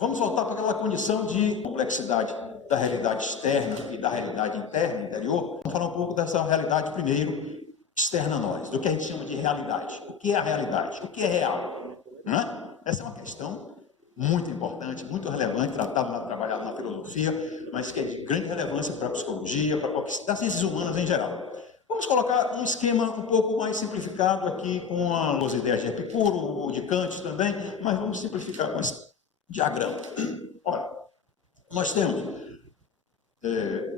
Vamos voltar para aquela condição de complexidade da realidade externa e da realidade interna, interior. Vamos falar um pouco dessa realidade primeiro, externa a nós, do que a gente chama de realidade. O que é a realidade? O que é real? Não é? Essa é uma questão muito importante, muito relevante, trabalhada na filosofia, mas que é de grande relevância para a psicologia, para das ciências humanas em geral. Vamos colocar um esquema um pouco mais simplificado aqui com as ideias de Epicuro ou de Kant também, mas vamos simplificar com esse diagrama. Olha, nós temos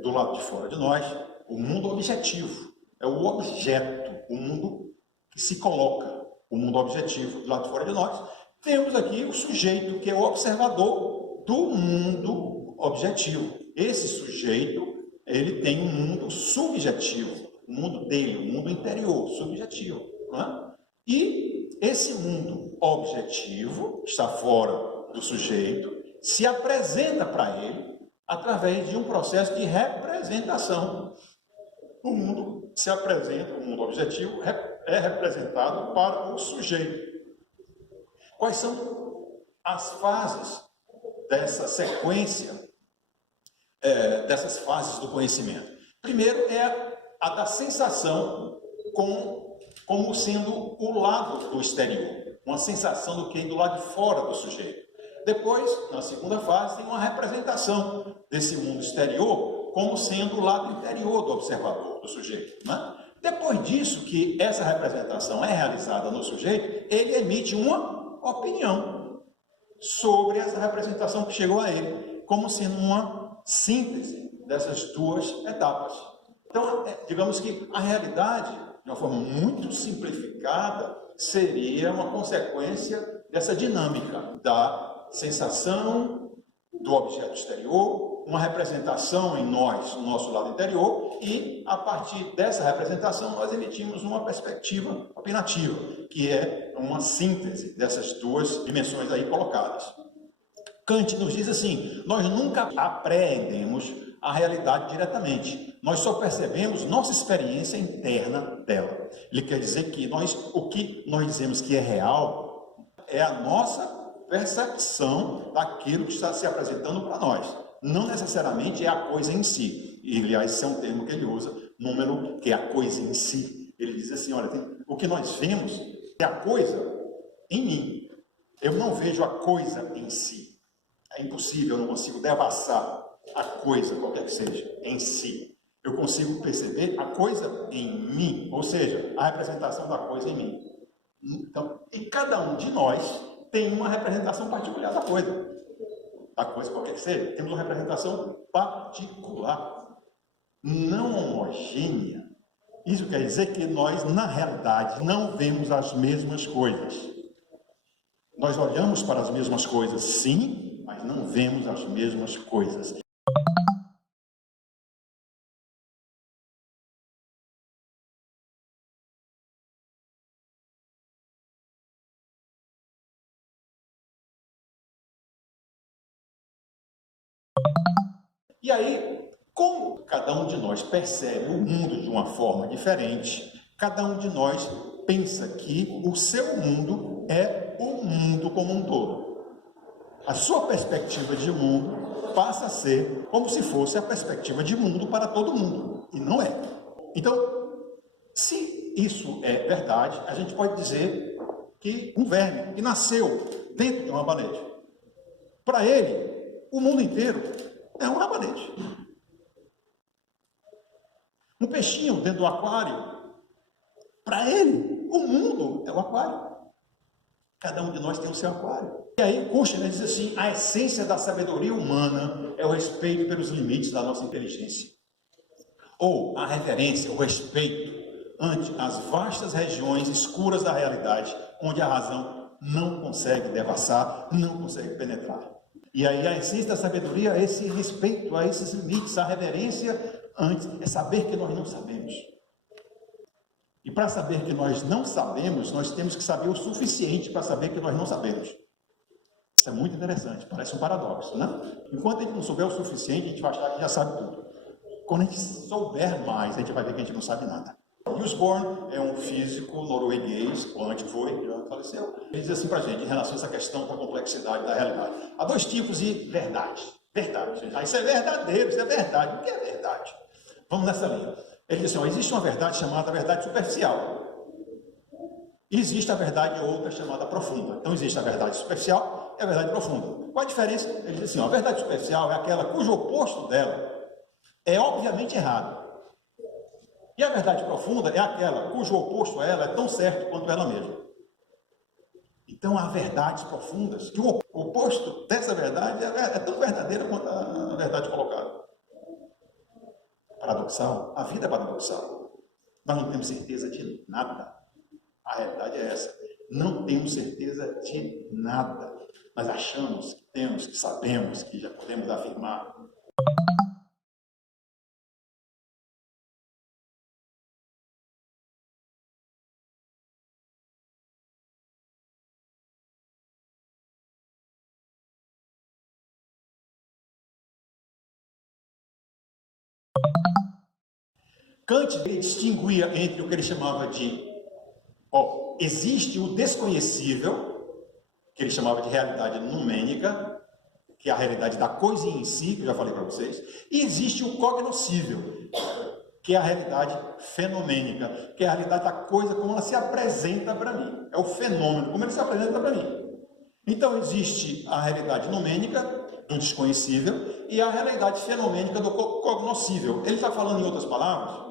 do lado de fora de nós o mundo objetivo, é o objeto, o mundo que se coloca, o mundo objetivo do lado de fora de nós. Temos aqui o sujeito, que é o observador do mundo objetivo. Esse sujeito, ele tem um mundo subjetivo, o mundo dele, o mundo interior, subjetivo. Não é? E esse mundo objetivo, que está fora do sujeito, se apresenta para ele através de um processo de representação. O mundo se apresenta, o mundo objetivo é representado para o sujeito. Quais são as fases dessa sequência, dessas fases do conhecimento? Primeiro é a da sensação como sendo o lado do exterior, uma sensação do que do lado de fora do sujeito. Depois, na segunda fase, tem uma representação desse mundo exterior como sendo o lado interior do observador, do sujeito. Né? Depois disso, que essa representação é realizada no sujeito, ele emite uma opinião sobre essa representação que chegou a ele, como sendo uma síntese dessas duas etapas. Então, digamos que a realidade, de uma forma muito simplificada, seria uma consequência dessa dinâmica da sensação do objeto exterior, uma representação em nós, no nosso lado interior, e a partir dessa representação nós emitimos uma perspectiva opinativa, que é uma síntese dessas duas dimensões aí colocadas. Kant nos diz assim: nós nunca apreendemos a realidade diretamente, nós só percebemos nossa experiência interna dela. Ele quer dizer que o que nós dizemos que é real é a nossa percepção daquilo que está se apresentando para nós. Não necessariamente é a coisa em si. E, aliás, esse é um termo que ele usa, número, que é a coisa em si. Ele diz assim, olha, o que nós vemos é a coisa em mim. Eu não vejo a coisa em si. É impossível, eu não consigo devassar a coisa, qualquer que seja, em si. Eu consigo perceber a coisa em mim, ou seja, a representação da coisa em mim. Então, e cada um de nós tem uma representação particular da coisa. A coisa qualquer que seja, temos uma representação particular, não homogênea. Isso quer dizer que nós, na realidade, não vemos as mesmas coisas. Nós olhamos para as mesmas coisas, sim, mas não vemos as mesmas coisas. E aí, como cada um de nós percebe o mundo de uma forma diferente, cada um de nós pensa que o seu mundo é o mundo como um todo. A sua perspectiva de mundo passa a ser como se fosse a perspectiva de mundo para todo mundo, e não é. Então, se isso é verdade, a gente pode dizer que um verme que nasceu dentro de um rabanete, para ele, o mundo inteiro é um rabanete. Um peixinho dentro do aquário, para ele, o mundo é o aquário. Cada um de nós tem o seu aquário. E aí, Kushner diz assim, a essência da sabedoria humana é o respeito pelos limites da nossa inteligência. Ou a reverência, o respeito ante as vastas regiões escuras da realidade, onde a razão não consegue devassar, não consegue penetrar. E aí a essência da sabedoria é esse respeito a esses limites, a reverência antes, é saber que nós não sabemos. E para saber que nós não sabemos, nós temos que saber o suficiente para saber que nós não sabemos. Isso é muito interessante, parece um paradoxo, né? Enquanto a gente não souber o suficiente, a gente vai achar que já sabe tudo. Quando a gente souber mais, a gente vai ver que a gente não sabe nada. Niels Bohr é um físico norueguês, ou antes foi, já faleceu. Ele diz assim para a gente, em relação a essa questão da complexidade da realidade. Há dois tipos de verdade. Verdade. Isso é verdadeiro, isso é verdade. O que é verdade? Vamos nessa linha. Ele diz assim, ó, existe uma verdade chamada verdade superficial. E existe a verdade outra chamada profunda. Então existe a verdade superficial e a verdade profunda. Qual a diferença? Ele diz assim, ó, a verdade superficial é aquela cujo oposto dela é obviamente errado. E a verdade profunda é aquela cujo oposto a ela é tão certo quanto ela mesma. Então há verdades profundas que o oposto dessa verdade é tão verdadeira quanto a verdade colocada. Paradoxal? A vida é paradoxal. Nós não temos certeza de nada. A realidade é essa. Não temos certeza de nada. Nós achamos que temos, que sabemos, que já podemos afirmar. Kant distinguia entre o que ele chamava de existe o desconhecível, que ele chamava de realidade numênica, que é a realidade da coisa em si, que eu já falei para vocês, e existe o cognoscível, que é a realidade fenomênica, que é a realidade da coisa como ela se apresenta para mim. É o fenômeno, como ele se apresenta para mim. Então existe a realidade numênica, do desconhecível, e a realidade fenomênica do cognoscível. Ele está falando, em outras palavras,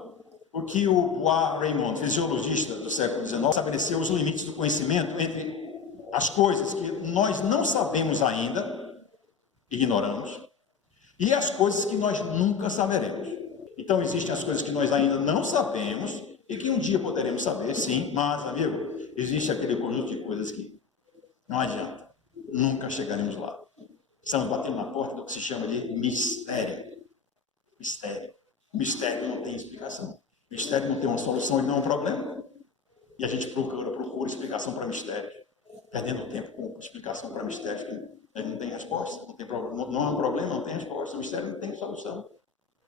o que o Bois-Reymond, fisiologista do século XIX, estabeleceu os limites do conhecimento entre as coisas que nós não sabemos ainda, ignoramos, e as coisas que nós nunca saberemos. Então, existem as coisas que nós ainda não sabemos e que um dia poderemos saber, sim, mas, amigo, existe aquele conjunto de coisas que não adianta, nunca chegaremos lá. Estamos batendo na porta do que se chama de mistério. Mistério. Mistério não tem explicação. Mistério não tem uma solução, ele não é um problema. E a gente procura explicação para mistério, perdendo tempo com explicação para mistérios que ele não tem resposta, não tem problema, não é um problema, não tem resposta. O mistério não tem solução.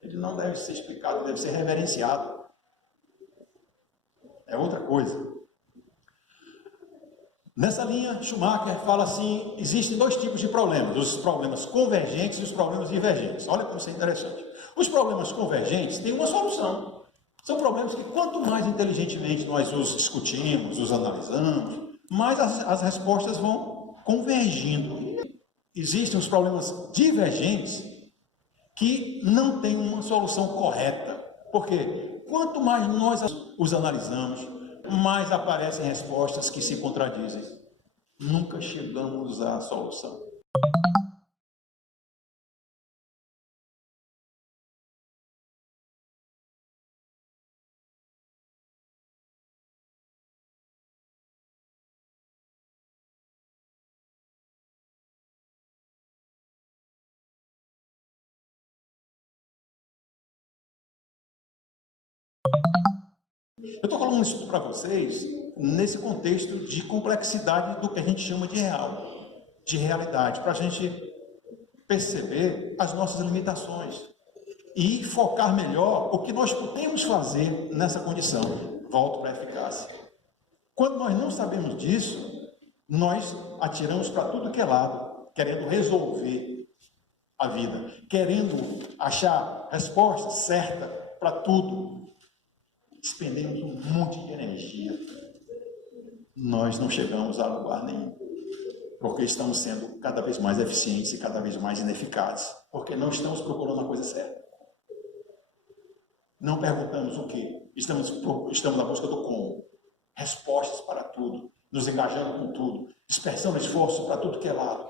Ele não deve ser explicado, deve ser reverenciado. É outra coisa. Nessa linha, Schumacher fala assim, existem dois tipos de problemas, os problemas convergentes e os problemas divergentes. Olha como isso é interessante. Os problemas convergentes têm uma solução. São problemas que, quanto mais inteligentemente nós os discutimos, os analisamos, mais as respostas vão convergindo. Existem os problemas divergentes que não têm uma solução correta. Porque quanto mais nós os analisamos, mais aparecem respostas que se contradizem. Nunca chegamos à solução. Eu estou falando isso para vocês nesse contexto de complexidade do que a gente chama de real, de realidade, para a gente perceber as nossas limitações e focar melhor o que nós podemos fazer nessa condição. Volto para a eficácia. Quando nós não sabemos disso, nós atiramos para tudo que é lado, querendo resolver a vida, querendo achar resposta certa para tudo. Expendemos um monte de energia. Nós não chegamos a lugar nenhum, porque estamos sendo cada vez mais eficientes e cada vez mais ineficazes, porque não estamos procurando a coisa certa. Não perguntamos o que, estamos na busca do como, respostas para tudo, nos engajando com tudo, dispersando esforço para tudo que é lado.